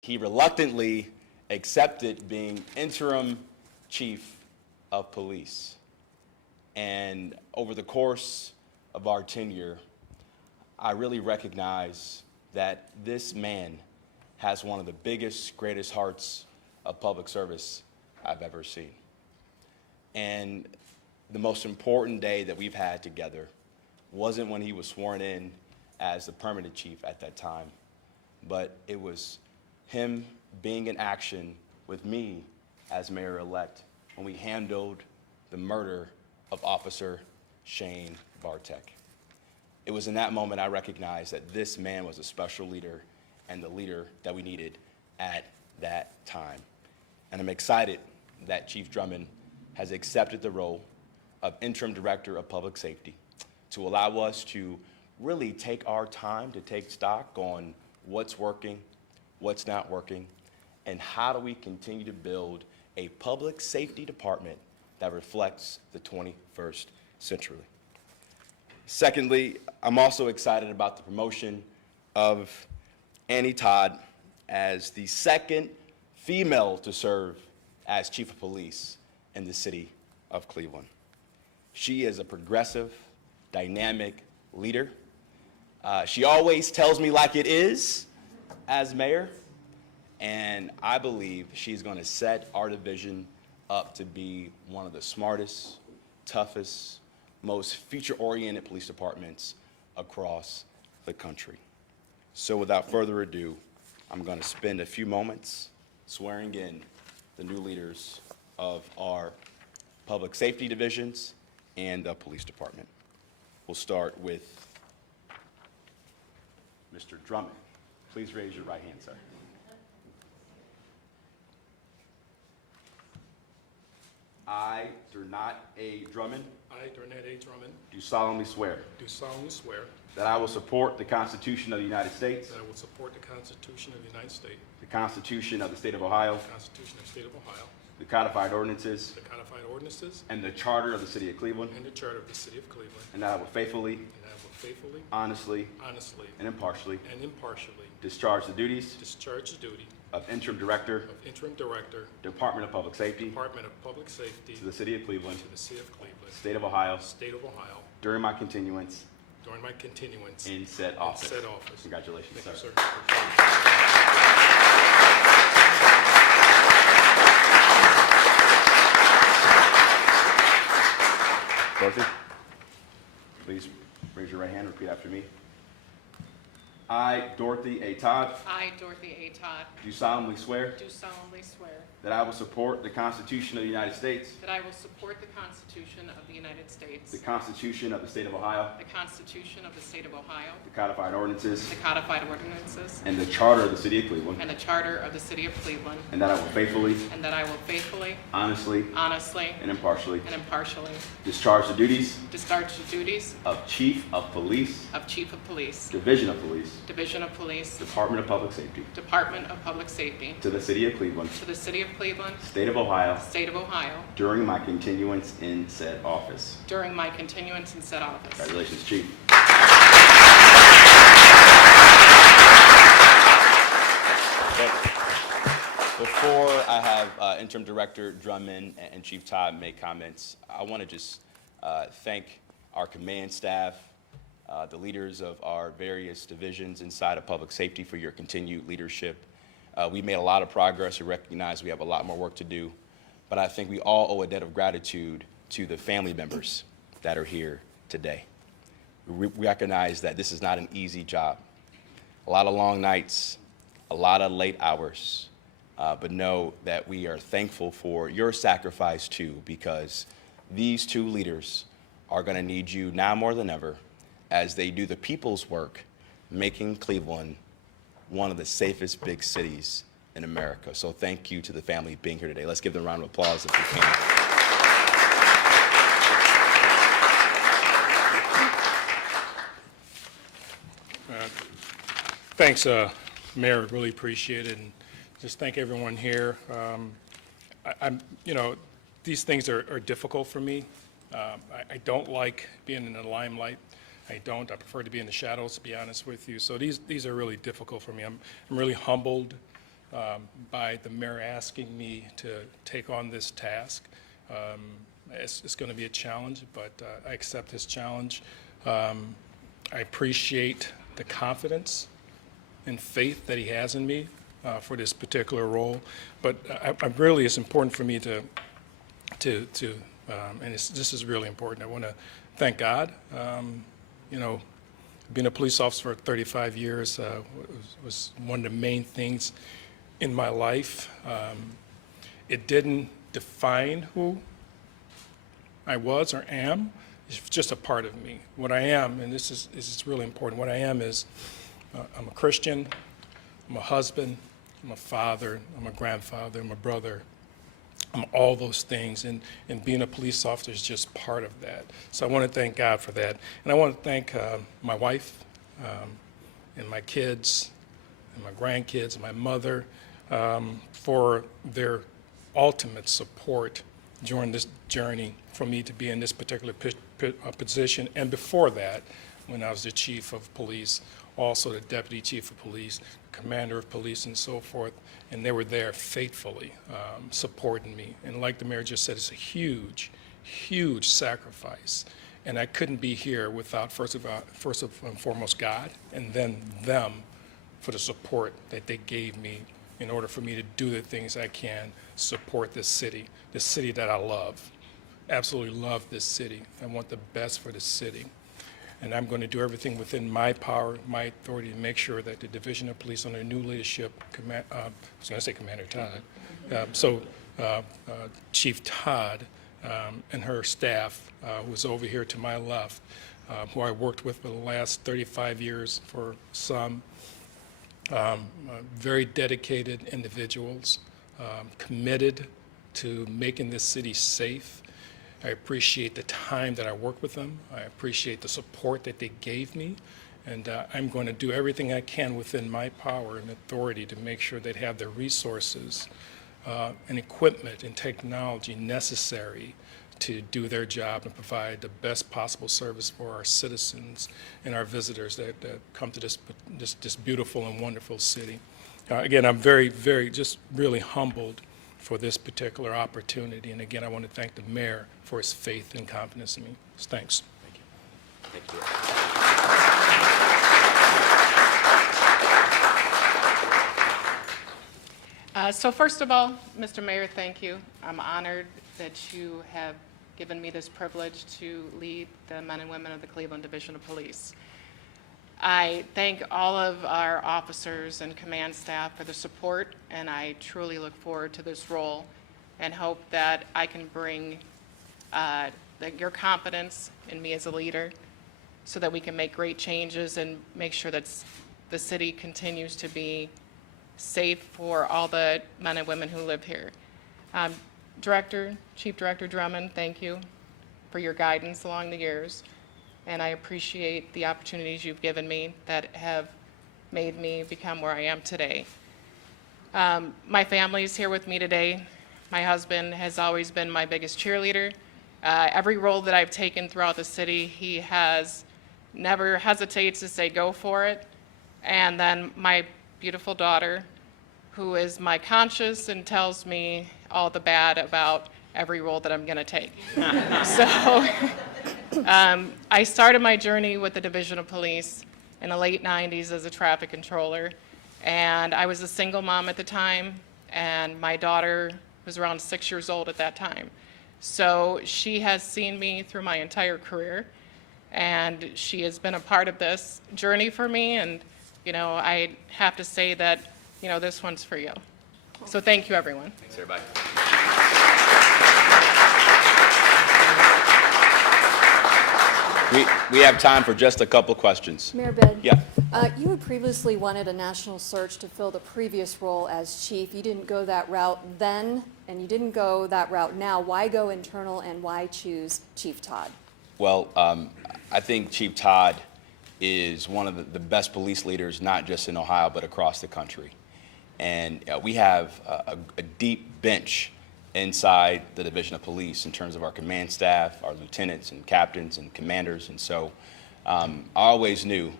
he reluctantly accepted being interim chief of police. And over the course of our tenure, I really recognize that this man has one of the biggest, greatest hearts of public service I've ever seen. And the most important day that we've had together wasn't when he was sworn in as the permanent chief at that time, but it was him being in action with me as mayor-elect when we handled the murder of Officer Shane Bartek. It was in that moment I recognized that this man was a special leader and the leader that we needed at that time. And I'm excited that Chief Drummond has accepted the role of Interim Director of Public Safety to allow us to really take our time to take stock on what's working, what's not working, and how do we continue to build a public safety department that reflects the 21st century. Secondly, I'm also excited about the promotion of Annie Todd as the second female to serve as Chief of Police in the city of Cleveland. She is a progressive, dynamic leader. She always tells me like it is as mayor, and I believe she's going to set our division up to be one of the smartest, toughest, most future-oriented police departments across the country. So without further ado, I'm going to spend a few moments swearing in the new leaders of our public safety divisions and the police department. We'll start with Mr. Drummond. Please raise your right hand, sir. I, Dorothy A. Drummond, I, Dorothy A. Drummond, do solemnly swear do solemnly swear that I will support the Constitution of the United States, that I will support the Constitution of the United States, the Constitution of the State of Ohio, the Constitution of the State of Ohio, the codified ordinances, the codified ordinances, and the Charter of the City of Cleveland, and the Charter of the City of Cleveland, and that I will faithfully, and I will faithfully, honestly, honestly, and impartially and impartially discharge the duties discharge the duty of Interim Director, of Interim Director, Department of Public Safety Department of Public Safety to the City of Cleveland, to the City of Cleveland, State of Ohio, State of Ohio, during my continuance during my continuance in said office. said office. Congratulations, Thank sir. you, sir. Dorothy, please raise your right hand and repeat after me. I, Dorothy A. Todd, I, Dorothy A. Todd, do solemnly swear do solemnly swear that I will support the Constitution of the United States, that I will support the Constitution of the United States, the Constitution of the State of Ohio, the Constitution of the State of Ohio, the codified ordinances, the codified ordinances, and the Charter of the City of Cleveland, and the Charter of the City of Cleveland, and that I will faithfully, and that I will faithfully, honestly, honestly, and impartially and impartially discharge the duties discharge the duties of Chief of Police, of Chief of Police, Division of Police, Division of Police, Department of Public Safety Department of Public Safety, to the City of Cleveland, to the City of Cleveland, State of Ohio, State of Ohio, during my continuance in said office. during my continuance in said office. Congratulations, Chief. Before I have Interim Director Drummond and Chief Todd make comments, I want to just thank our command staff, the leaders of our various divisions inside of public safety for your continued leadership. We made a lot of progress. We recognize we have a lot more work to do, but I think we all owe a debt of gratitude to the family members that are here today. We recognize that this is not an easy job. A lot of long nights, a lot of late hours, but know that we are thankful for your sacrifice too, because these two leaders are going to need you now more than ever as they do the people's work, making Cleveland one of the safest big cities in America. So thank you to the family being here today. Let's give them a round of applause if we can. Thanks, Mayor. Really appreciate it, and just thank everyone here. These things are difficult for me. I don't like being in the limelight. I prefer to be in the shadows, to be honest with you. So these are really difficult for me. I'm really humbled by the mayor asking me to take on this task. It's going to be a challenge, but I accept this challenge. I appreciate the confidence and faith that he has in me for this particular role. But it's important for me to and this is really important. I want to thank God. Being a police officer for 35 years was one of the main things in my life. It didn't define who I was or am. It's just a part of me. What I am, and this is really important, what I am is I'm a Christian, I'm a husband, I'm a father, I'm a grandfather, I'm a brother. I'm all those things, and being a police officer is just part of that. So I want to thank God for that. And I want to thank my wife and my kids and my grandkids and my mother for their ultimate support during this journey for me to be in this particular position. And before that, when I was the chief of police, also the deputy chief of police, commander of police, and so forth, and they were there faithfully supporting me. And like the mayor just said, it's a huge, huge sacrifice. And I couldn't be here without first and foremost God, and then them for the support that they gave me in order for me to do the things I can support this city that I love. Absolutely love this city. I want the best for the city. And I'm going to do everything within my power, my authority, to make sure that the Division of Police under new leadership, I was going to say Commander Todd, Chief Todd and her staff, who is over here to my left, who I worked with for the last 35 years for some, very dedicated individuals, committed to making this city safe. I appreciate the time that I worked with them. I appreciate the support that they gave me. And I'm going to do everything I can within my power and authority to make sure they have the resources and equipment and technology necessary to do their job and provide the best possible service for our citizens and our visitors that come to this beautiful and wonderful city. Again, I'm very, very, just really humbled for this particular opportunity. And again, I want to thank the mayor for his faith and confidence in me. Thanks. Thank you. So first of all, Mr. Mayor, thank you. I'm honored that you have given me this privilege to lead the men and women of the Cleveland Division of Police. I thank all of our officers and command staff for the support, and I truly look forward to this role and hope that I can bring your confidence in me as a leader so that we can make great changes and make sure that the city continues to be safe for all the men and women who live here. Chief Director Drummond, thank you for your guidance along the years, and I appreciate the opportunities you've given me that have made me become where I am today. My family is here with me today. My husband has always been my biggest cheerleader. Every role that I've taken throughout the city, he has never hesitated to say go for it. And then my beautiful daughter, who is my conscience and tells me all the bad about every role that I'm going to take. So I started my journey with the Division of Police in the late 90s as a traffic controller, and I was a single mom at the time, and my daughter was around 6 years old at that time. So she has seen me through my entire career, and she has been a part of this journey for me, and I have to say that this one's for you. So thank you, everyone. Thanks, everybody. We have time for just a couple questions. Mayor Bibb. Yeah. You had previously wanted a national search to fill the previous role as chief. You didn't go that route then, and you didn't go that route now. Why go internal, and why choose Chief Todd? Well, I think Chief Todd is one of the best police leaders, not just in Ohio, but across the country. And we have a deep bench inside the Division of Police in terms of our command staff, our lieutenants and captains and commanders. And so I always knew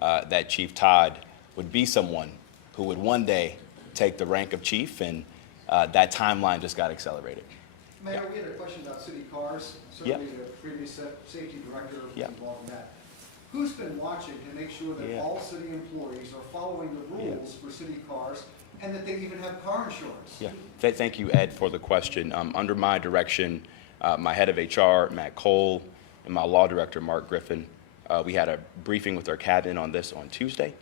that Chief Todd would be someone who would one day take the rank of chief, and that timeline just got accelerated. Mayor, we had a question about city cars. Yeah. Certainly the previous safety director was Yeah. involved in that. Who's been watching to make sure that Yeah. all city employees are following the rules for city cars and that they even have car insurance? Yeah, thank you, Ed, for the question. Under my direction, my head of HR, Matt Cole, and my law director, Mark Griffin, we had a briefing with our cabinet on this on Tuesday,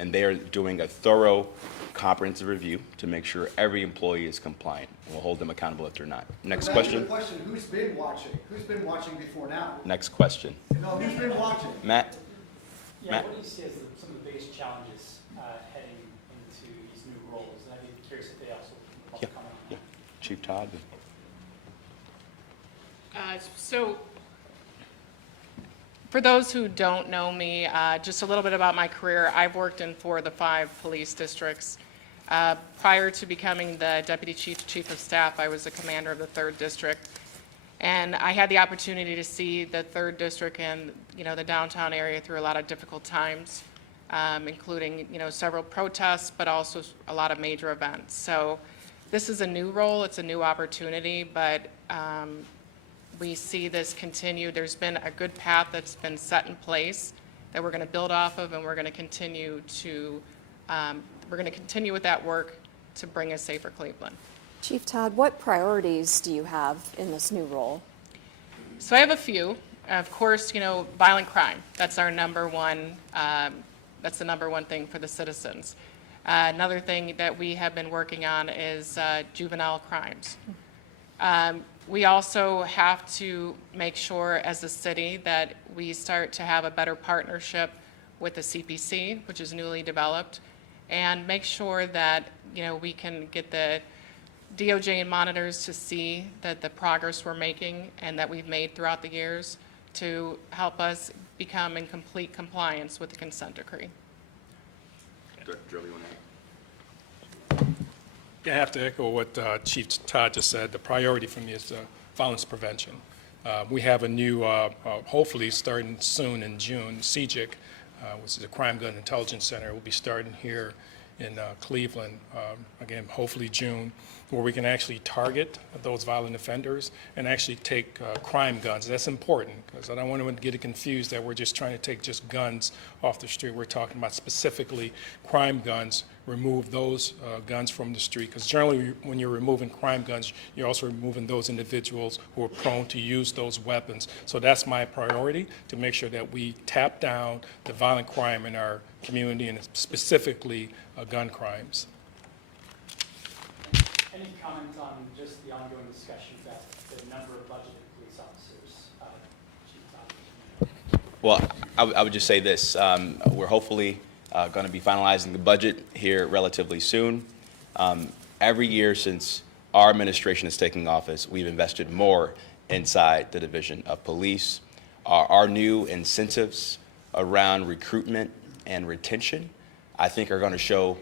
and they are doing a thorough, comprehensive review to make sure every employee is compliant. We'll hold them accountable if they're not. Next That's question. the question, who's been watching? Who's been watching before now? Next question. No, who's been watching? Matt? Yeah, Matt? what do you see as some of the biggest challenges heading into these new roles? And I'd be curious if they also want to Yeah, comment on yeah. that. Chief Todd? So, for those who don't know me, just a little bit about my career. I've worked in 4 of the 5 police districts. Prior to becoming the Deputy Chief of Staff, I was the commander of the 3rd District. And I had the opportunity to see the 3rd District and, the downtown area through a lot of difficult times, including, several protests, but also a lot of major events. So this is a new role, it's a new opportunity, but we see this continue. There's been a good path that's been set in place that we're going to build off of, and we're going to continue with that work to bring a safer Cleveland. Chief Todd, what priorities do you have in this new role? So I have a few. Of course, violent crime. That's our number one. That's the number one thing for the citizens. Another thing that we have been working on is juvenile crimes. We also have to make sure as a city that we start to have a better partnership with the CPC, which is newly developed, and make sure that, we can get the DOJ and monitors to see that the progress we're making and that we've made throughout the years to help us become in complete compliance with the consent decree. Yeah, I have to echo what Chief Todd just said. The priority for me is violence prevention. We have a new, hopefully starting soon in June, CGIC, which is a Crime Gun Intelligence Center. Will be starting here in Cleveland, again, hopefully June, where we can actually target those violent offenders and actually take crime guns. That's important, because I don't want anyone to get it confused that we're just trying to take just guns off the street. We're talking about specifically crime guns, remove those guns from the street, because generally when you're removing crime guns, you're also removing those individuals who are prone to use those weapons. So that's my priority, to make sure that we tap down the violent crime in our community, and specifically gun crimes. Any comment on just the ongoing discussion about the number of budgeted police officers? Chief Todd? Well, I would just say this. We're hopefully going to be finalizing the budget here relatively soon. Every year since our administration is taking office, we've invested more inside the Division of Police. Our new incentives around recruitment and retention, I think, are going to show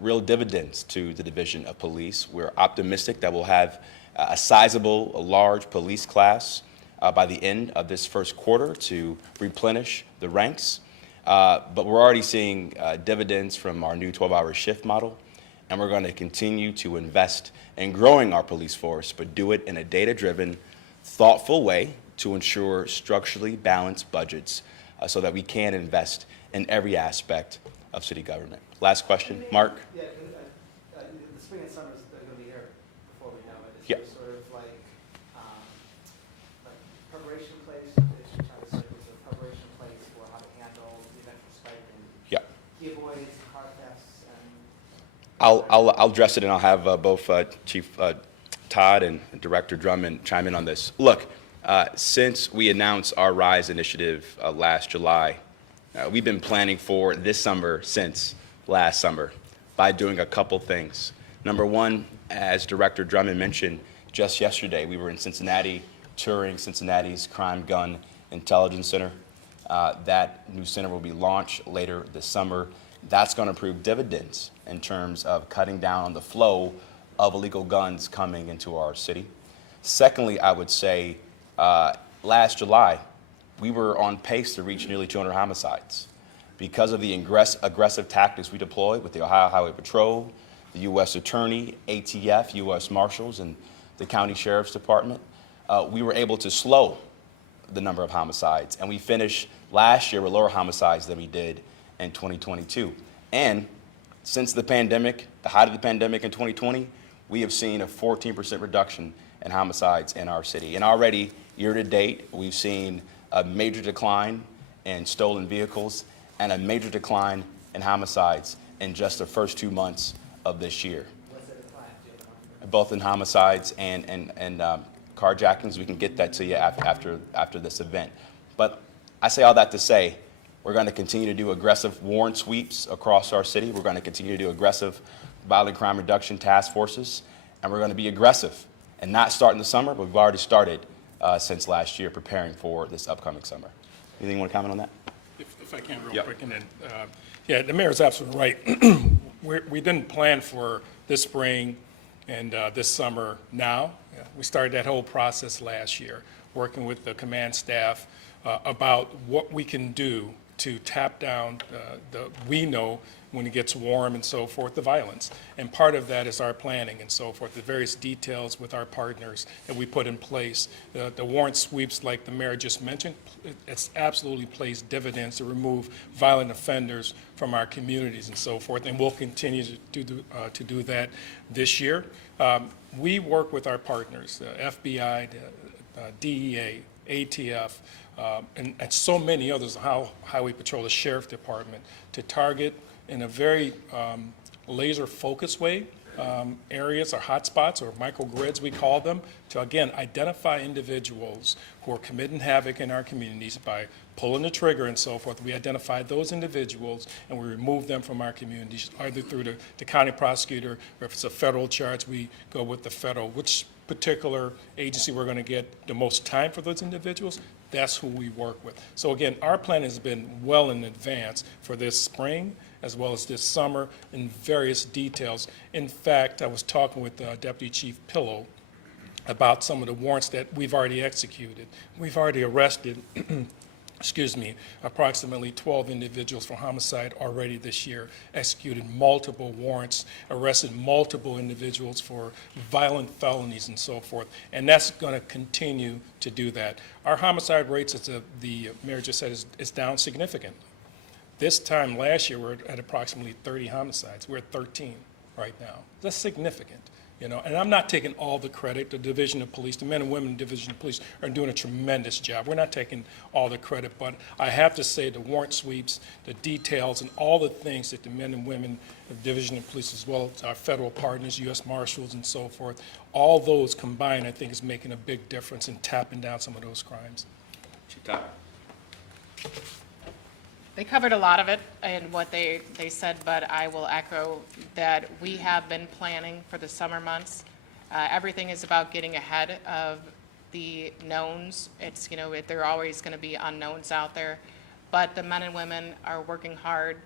real dividends to the Division of Police. We're optimistic that we'll have a sizable, a large police class by the end of this first quarter to replenish the ranks. But we're already seeing dividends from our new 12-hour shift model, and we're going to continue to invest in growing our police force, but do it in a data-driven, thoughtful way to ensure structurally balanced budgets so that we can invest in every aspect of city government. Last question, Mark? Yeah, the spring and summer is going to be here before we know it. Is Yeah. there sort of like preparation place? Is she trying to say there's a preparation place for how to handle the eventual spike in Yeah. giveaways, car thefts, and I'll address it, and I'll have both Chief Todd and Director Drummond chime in on this. Look, since we announced our RISE initiative last July, we've been planning for this summer since last summer by doing a couple things. Number one, as Director Drummond mentioned, just yesterday we were in Cincinnati touring Cincinnati's Crime Gun Intelligence Center. That new center will be launched later this summer. That's going to prove dividends in terms of cutting down on the flow of illegal guns coming into our city. Secondly, I would say last July, we were on pace to reach nearly 200 homicides. Because of the aggressive tactics we deployed with the Ohio Highway Patrol, the the U.S. Attorney, ATF, U.S. Marshals, and the County Sheriff's Department, we were able to slow the number of homicides. And we finished last year with lower homicides than we did in 2022. And since the pandemic, the height of the pandemic in 2020, we have seen a 14% reduction in homicides in our city. And already, year to date, we've seen a major decline in stolen vehicles and a major decline in homicides in just the first 2 months of this year. What's the decline? Do you have a number? Both in homicides and carjackings. We can get that to you after this event. But I say all that to say, we're going to continue to do aggressive warrant sweeps across our city. We're going to continue to do aggressive violent crime reduction task forces. And we're going to be aggressive and not start in the summer, but we've already started since last year preparing for this upcoming summer. Anything you want to comment on that? If I can real Yep. quick, and then, yeah, the mayor's absolutely right. We didn't plan for this spring and this summer now. Yeah, we started that whole process last year, working with the command staff about what we can do to tap down we know when it gets warm and so forth, the violence. And part of that is our planning and so forth, the various details with our partners that we put in place. The warrant sweeps, like the mayor just mentioned, it's absolutely plays dividends to remove violent offenders from our communities and so forth, and we'll continue to do that this year. We work with our partners, the FBI, the DEA, ATF, and so many others, Highway Patrol, the Sheriff Department, to target in a very laser-focused way areas or hotspots or microgrids, we call them, to again identify individuals who are committing havoc in our communities by pulling the trigger and so forth. We identify those individuals and we remove them from our communities, either through the county prosecutor, or if it's a federal charge, we go with the federal. Which particular agency we're going to get the most time for those individuals, that's who we work with. So again, our plan has been well in advance for this spring as well as this summer in various details. In fact, I was talking with Deputy Chief Pillow about some of the warrants that we've already executed. We've already arrested excuse me, approximately 12 individuals for homicide already this year, executed multiple warrants, arrested multiple individuals for violent felonies and so forth, and that's going to continue to do that. Our homicide rates, as the mayor just said, is down significantly. This time last year, we're at approximately 30 homicides. We're at 13 right now. That's significant. And I'm not taking all the credit. The Division of Police, the men and women in the Division of Police are doing a tremendous job. We're not taking all the credit, but I have to say the warrant sweeps, the details, and all the things that the men and women of the Division of Police, as well as our federal partners, U.S. Marshals and so forth, all those combined, I think, is making a big difference in tapping down some of those crimes. Chief Todd. They covered a lot of it in what they said, but I will echo that we have been planning for the summer months. Everything is about getting ahead of the knowns. There are always going to be unknowns out there, but the men and women are working hard